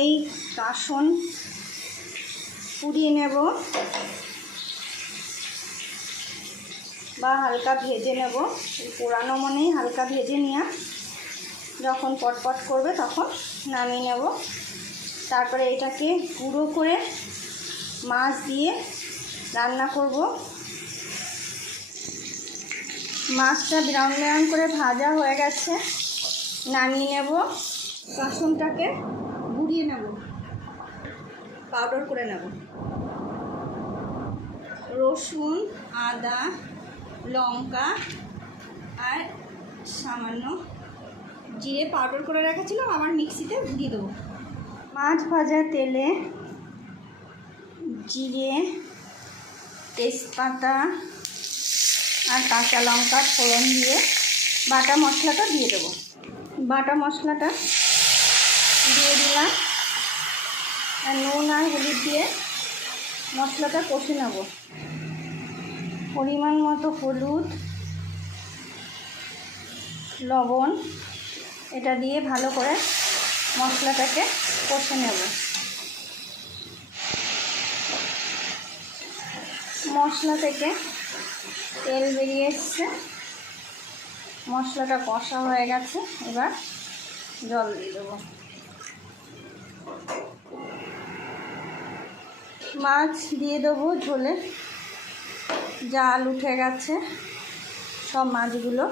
এই কাসন পুড়িয়ে নেব বা হালকা ভেজে নেব। পোড়ানো মনেই হালকা ভেজে নিয়ে যখন পটপট করবে তখন নামিয়ে নেব। তারপরে এটাকে গুঁড়ো করে মাছ দিয়ে রান্না করব। মাছটা ব্রাউন ব্রাউন করে ভাজা হয়ে গেছে, নামিয়ে নেব। কাসনটাকে গুঁড়িয়ে নেব, পাউডার করে নেব। রসুন, আদা, লঙ্কা আর সামান্য জিরে পাউডার করে রেখেছিলাম, আবার মিক্সিতে ঘুরিয়ে দেবো। মাছ ভাজা তেলে জিরে, তেজপাতা আর কাঁচা লঙ্কার ফোড়ন দিয়ে বাটা মশলাটা দিয়ে দেবো। বাটা মশলাটা দিয়ে দিলাম আর নুন আর হলুদ দিয়ে মশলাটা কষে নেব। পরিমাণ মতো হলুদ, লবণ এটা দিয়ে ভালো করে মশলাটাকে কষে নেব। মশলা থেকে তেল বেরিয়ে এসছে, মশলাটা কষা হয়ে গেছে। এবার জল দিয়ে দেবো। মাছ দিয়ে দেবো ঝোলে, জাল উঠে গেছে, সব মাছগুলো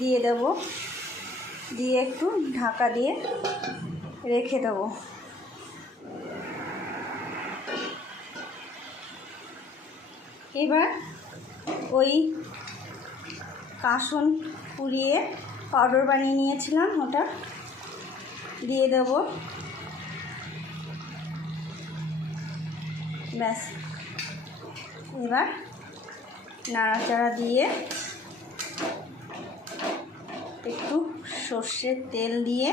দিয়ে দেবো, দিয়ে একটু ঢাকা দিয়ে রেখে দেবো। এবার ওই কাসন পুড়িয়ে পাউডার বানিয়ে নিয়েছিলাম ওটা দিয়ে দেবো। ব্যাস, এবার নাড়াচাড়া দিয়ে একটু সর্ষের তেল দিয়ে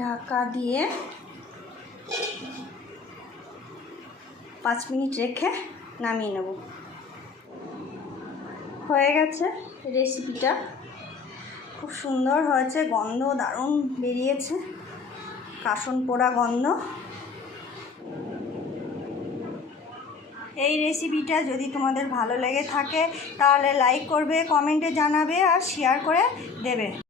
ঢাকা দিয়ে 5 মিনিট রেখে নামিয়ে নেব। হয়ে গেছে রেসিপিটা, খুব সুন্দর হয়েছে, গন্ধ দারুণ বেরিয়েছে, কাসন পোড়া গন্ধ। এই রেসিপিটা যদি তোমাদের ভালো লেগে থাকে তাহলে লাইক করবে, কমেন্টে জানাবে আর শেয়ার করে দেবে।